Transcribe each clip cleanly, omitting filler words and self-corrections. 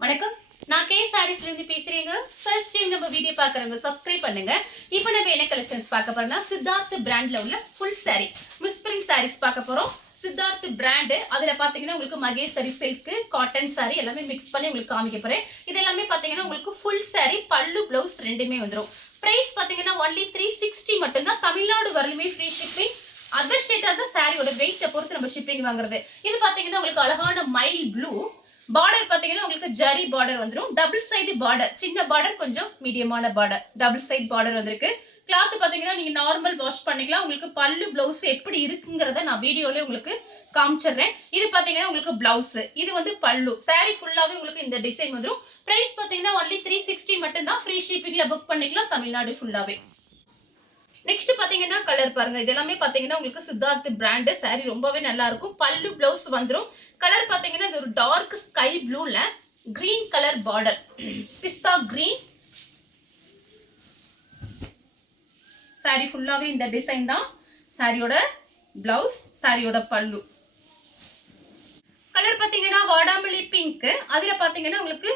வணக்கம். நான் கே சாரீஸ்ல இருந்து பேசுறேங்க. ஃபர்ஸ்ட் டைம் நம்ம வீடியோ பார்க்கறவங்க சப்ஸ்கிரைப் பண்ணுங்க. இப்போ நம்ம என்ன கலெக்ஷன்ஸ் பார்க்க போறோம்னா சித்தார்த் பிராண்ட்ல உள்ள ஃபுல் saree, மிஸ்பிரிண்ட் sarees பார்க்க போறோம். சித்தார்த் பிராண்ட் அதுல பாத்தீங்கன்னா உங்களுக்கு மகேஸ்வரி சில்க், காட்டன் saree எல்லாமே மிக்ஸ் பண்ணி உங்களுக்கு காமிக்க போறேன். இது எல்லாமே பாத்தீங்கன்னா உங்களுக்கு ஃபுல் saree, பல்லு, ப்ளவுஸ் ரெண்டுமே வந்துரும். பிரைஸ் பாத்தீங்கன்னா only 360 மட்டும் தான். தமிழ்நாடு வரலுமே ஃப்ரீ ஷிப்பிங். அதர் ஸ்டேட்டா தான் சாரியோட வெயிட்ட பொறுத்து நம்ம ஷிப்பிங் வாங்குறது. இது பாத்தீங்கன்னா உங்களுக்கு அழகான மைல் ப்ளூ பார்டர் பாத்தீங்கன்னா உங்களுக்கு ஜரி பார்டர் வந்துரும். டபுள் சைடு பார்டர், சின்ன பார்டர் கொஞ்சம் மீடியமான பார்டர், டபுள் சைடு பார்டர் வந்திருக்கு. கிளாத் பாத்தீங்கன்னா நீங்க நார்மல் வாஷ் பண்ணிக்கலாம். உங்களுக்கு பல்லு பிளவுஸ் எப்படி இருக்குங்கிறத நான் வீடியோல உங்களுக்கு காமிச்சிடுறேன். இது பாத்தீங்கன்னா உங்களுக்கு பிளவுஸ், இது வந்து பல்லு. சாரி ஃபுல்லாவே உங்களுக்கு இந்த டிசைன் வந்துரும். பிரைஸ் பாத்தீங்கன்னா only 360 மட்டும் தான். ஃப்ரீ ஷிப்பிங்ல புக் பண்ணிக்கலாம் தமிழ்நாடு ஃபுல்லாவே. நெக்ஸ்ட் பாத்தீங்கன்னா கலர் பாருங்க. இது எல்லாமே பாத்தீங்கன்னா உங்களுக்கு சித்தார்த் பிராண்ட் saree ரொம்பவே நல்லா இருக்கும். பல்லு பிளவுஸ் வந்துரும். கலர் பாத்தீங்கன்னா இது ஒரு டார்க் ஸ்கை ப்ளூல கிரீன் கலர் பார்டர், பிஸ்தா கிரீன். saree ஃபுல்லாவே இந்த டிசைன் தான். சாரியோட பிளவுஸ், சாரியோட பல்லு. கலர் பாத்தீங்கன்னா வாடாமல்லி பிங்க், அதுல பாத்தீங்கன்னா உங்களுக்கு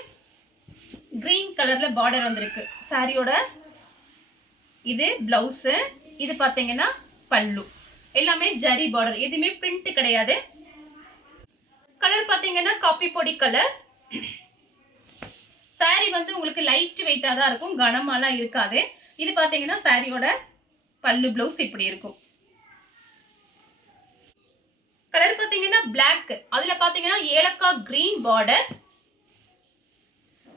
கிரீன் கலர்ல பார்டர் வந்திருக்கு. சாரியோட இது பிளவுஸ், இது பாத்தீங்கன்னா பல்லு. எல்லாமே ஜரி பார்டர், எதுவுமே பிரிண்ட் கிடையாது. கலர் பாத்தீங்கன்னா காப்பி பொடி கலர். சாரி வந்து உங்களுக்கு லைட் வெயிட்டா தான் இருக்கும், கனமாலாம் இருக்காது. இது பாத்தீங்கன்னா சாரியோட பல்லு, பிளவுஸ் இப்படி இருக்கும். கலர் பாத்தீங்கன்னா பிளாக், அதுல பாத்தீங்கன்னா ஏலக்காய் கிரீன் பார்டர்.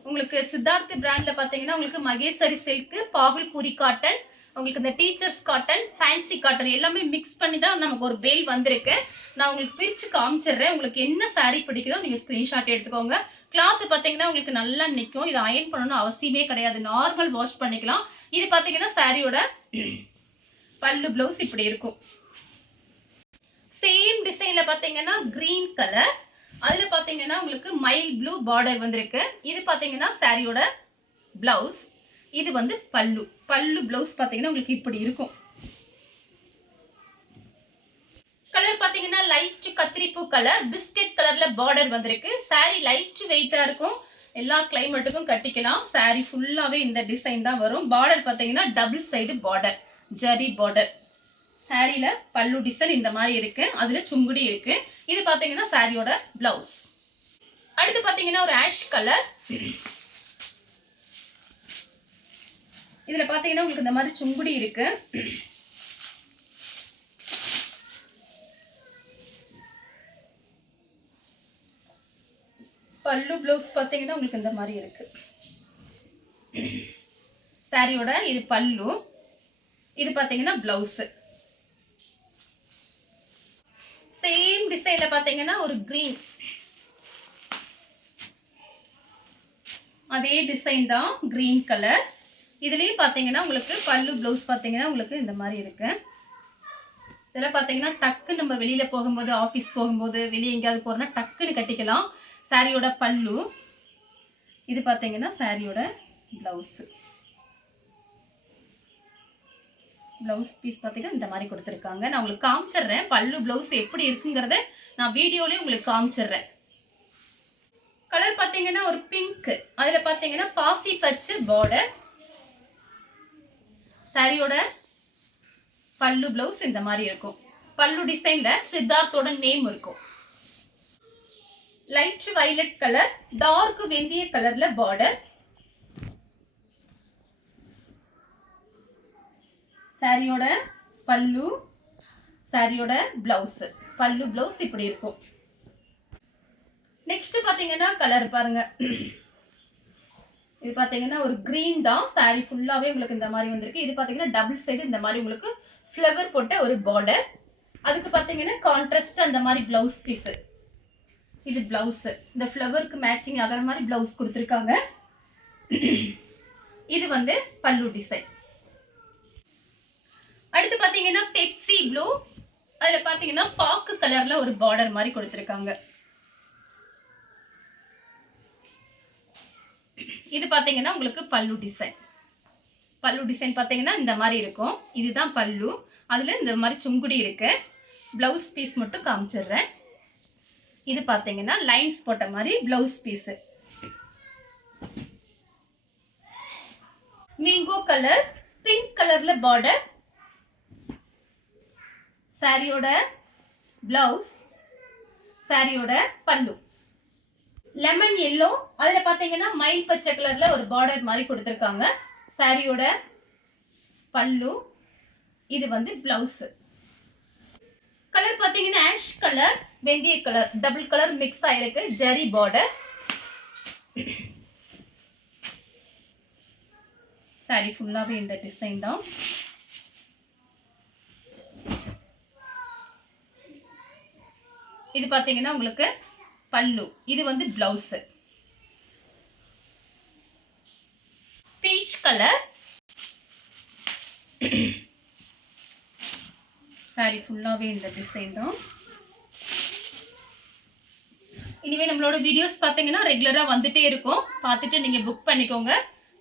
உங்களுக்கு சித்தார்த் பிராண்ட்ல பாத்தீங்கன்னா உங்களுக்கு மகேஸ்வரி சில்க், பாகல்பூரி காட்டன், உங்களுக்கு இந்த டீச்சர்ஸ் காட்டன், ஃபேன்சி காட்டன் எல்லாமே மிக்ஸ் பண்ணி தான் நமக்கு ஒரு பேல் வந்திருக்கு. நான் உங்களுக்கு பிரிச்சு காமிச்சிடுறேன். உங்களுக்கு என்ன saree பிடிக்குதோ நீங்க ஸ்கிரீன்ஷாட் எடுத்துக்கோங்க. கிளாத் பாத்தீங்கன்னா உங்களுக்கு நல்லா நிற்கும். இது அயன் பண்ணணும் அவசியமே கிடையாது, நார்மல் வாஷ் பண்ணிக்கலாம். இது பாத்தீங்கன்னா சாரியோட பல்லு, பிளவுஸ் இப்படி இருக்கும். சேம் டிசைன்ல பாத்தீங்கன்னா கிரீன் கலர், அதுல பாத்தீங்கன்னா உங்களுக்கு மைல் ப்ளூ பார்டர் வந்திருக்கு. இது பாத்தீங்கன்னா சாரியோட பிளவுஸ், இது வந்து பல்லு. பல்லு பிளவுஸ் பாத்தீங்கன்னா உங்களுக்கு இப்படி இருக்கும். கலர் பாத்தீங்கன்னா லைட் கத்திரிப்பூ கலர், பிஸ்கட் கலர்ல பார்டர் வந்திருக்கு. சாரி லைட் வெயிட்டா இருக்கும், எல்லா கிளைமேட்டுக்கும் கட்டிக்கலாம். சாரி ஃபுல்லாவே இந்த டிசைன் தான் வரும். பார்டர் பாத்தீங்கன்னா double side border, zari border. சாரியில பல்லு டிசைன் இந்த மாதிரி இருக்கு, அதுல சுங்குடி இருக்கு. இது பாத்தீங்கன்னா சாரியோட பிளவுஸ். அடுத்து பாத்தீங்கன்னா ஒரு ஆஷ் கலர். இதுல பாத்தீங்கன்னா உங்களுக்கு இந்த மாதிரி சுங்குடி இருக்கு. பல்லு பிளவுஸ் பாத்தீங்கன்னா உங்களுக்கு இந்த மாதிரி இருக்கு. சாரியோட இது பல்லு, இது பாத்தீங்கன்னா பிளவுஸ். சேம் டிசைன்ல பாத்தீங்கன்னா ஒரு கிரீன், அதே டிசைன் தான் கிரீன் கலர். இதுலயும் பாத்தீங்கன்னா உங்களுக்கு பல்லு, பிளவுஸ் பாத்தீங்கன்னா உங்களுக்கு இந்த மாதிரி இருக்கு. இதெல்லாம் பாத்தீங்கன்னா டக்கு நம்ம வெளியில போகும்போது, ஆபீஸ் போகும்போது, வெளியே எங்கேயாவது போறோம்னா டக்குன்னு கட்டிக்கலாம். சாரியோட பல்லு, இது பாத்தீங்கன்னா சாரியோட பிளவுஸ். பிளவுஸ் பீஸ் பாத்தீங்கன்னா இந்த மாதிரி கொடுத்துருக்காங்க. நான் உங்களுக்கு காமிச்சிடுறேன் பல்லு பிளவுஸ் எப்படி இருக்குங்கிறத நான் வீடியோலயே உங்களுக்கு காமிச்சிடுறேன். கலர் பாத்தீங்கன்னா ஒரு பிங்க், அதுல பாத்தீங்கன்னா பாசி பச்சை பார்டர். சாரியோட பல்லு, பிளவுஸ் இந்த மாதிரி இருக்கும். பல்லு டிசைன்ல சித்தார்த்தோட நேம் இருக்கும். லைட் வயலட் கலர், டார்க் வெந்தய கலர்ல பார்டர். சாரியோட பல்லு, சாரியோட பிளவுஸ். பல்லு, பிளவுஸ் இப்படி இருக்கும். நெக்ஸ்ட் பாத்தீங்கன்னா கலர் பாருங்க. இது பாத்தீங்கன்னா ஒரு கிரீன் தான். சாரி ஃபுல்லாவே உங்களுக்கு இந்த மாதிரி வந்திருக்கு. இது பாத்தீங்கன்னா டபுள் சைடு இந்த மாதிரி உங்களுக்கு ஃப்ளவர் போட்ட ஒரு பார்டர். அதுக்கு பாத்தீங்கன்னா கான்ட்ராஸ்ட் அந்த மாதிரி பிளவுஸ் பீஸ். இது பிளவுஸ், இந்த ஃப்ளவருக்கு மேட்சிங் ஆகிற மாதிரி பிளவுஸ் கொடுத்துருக்காங்க. இது வந்து பல்லு டிசைன். அடுத்து பாத்தீங்கன்னா பெப்சி ப்ளூ, அதுல பாத்தீங்கன்னா பாக்கு கலர்ல ஒரு பார்டர் மாதிரி கொடுத்திருக்காங்க. இது பாத்தீங்கன்னா உங்களுக்கு பல்லு டிசைன். பல்லு டிசைன் பாத்தீங்கன்னா இந்த மாதிரி இருக்கும். இதுதான் பல்லு, அதுல இந்த மாதிரி சுங்குடி இருக்கு. பிளவுஸ் பீஸ் மட்டும் காமிச்சிடுறேன். இது பாத்தீங்கன்னா லைன்ஸ் போட்ட மாதிரி blouse piece. Mango colour, pink கலர்ல பார்டர். சாரியோட பிளவுஸ், சாரியோட பல்லு. லெமன் எல்லோ, அதுல பாத்தீங்கன்னா மயில் பச்சை கலர்ல ஒரு பார்டர் மாதிரி கொடுத்துருக்காங்க. சாரியோட பல்லு, இது வந்து பிளவுஸ். கலர் பாத்தீங்கன்னா ஆஷ் கலர், வெந்தய கலர், டபுள் கலர் மிக்ஸ் ஆயிருக்கு. ஜரி பார்டர். சாரி ஃபுல்லாவே இந்த டிசைன் தான். இது பாத்தீங்கன்னா உங்களுக்கு பல்லு, இது வந்து பிளவுஸ். Peach colour. சாரி ஃபுல்லாவே இந்த டிசைன் தான். இனிமே நம்மளோட வீடியோஸ் பாத்தீங்கன்னா ரெகுலரா வந்துட்டே இருக்கும், பார்த்துட்டு நீங்க புக் பண்ணிக்கோங்க.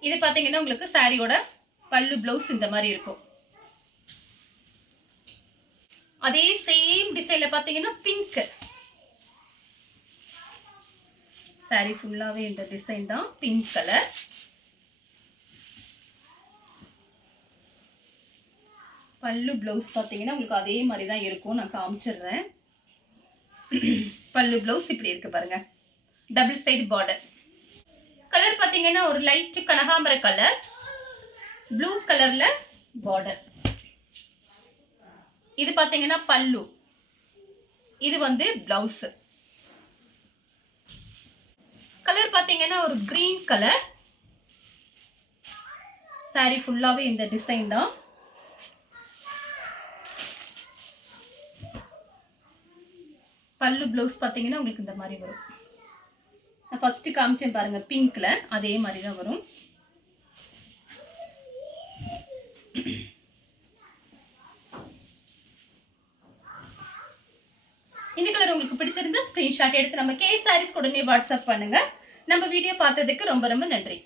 இது பாத்தீங்கன்னா உங்களுக்கு சாரியோட பல்லு, பிளவுஸ் இந்த மாதிரி இருக்கும். அதே சேம் டிசைன்ல பாத்தீங்கன்னா பிங்க். சாரி ஃபுல்லாவே இந்த டிசைன் தான், பிங்க் கலர். பல்லு பிளவுஸ் பாத்தீங்கன்னா உங்களுக்கு அதே மாதிரி தான் இருக்கும், நான் காமிச்சிடுறேன். பல்லு பிளவுஸ் இப்படி இருக்கு பாருங்க, டபுள் சைடு பார்டர். கலர் பாத்தீங்கன்னா ஒரு லைட் கனகாம்பர கலர், ப்ளூ கலர்ல பார்டர். இது பாத்தீங்கன்னா பல்லு, இது வந்து பிளவுஸ். கலர் பாத்தீங்கன்னா ஒரு கிரீன் கலர். சாரி ஃபுல்லாவே இந்த டிசைன் தான். பல்லு பிளவுஸ் பாத்தீங்கன்னா உங்களுக்கு இந்த மாதிரி வரும். நான் ஃபர்ஸ்ட் காமிச்சேன் பாருங்க பிங்க்ல, அதே மாதிரி தான் வரும். இந்த கலர் உங்களுக்கு பிடிச்சிருந்தா ஸ்கிரீன்ஷாட் எடுத்து நம்ம கே சாரீஸ் உடனே வாட்ஸ்அப் பண்ணுங்க. நம்ம வீடியோ பார்த்ததுக்கு ரொம்ப ரொம்ப நன்றி.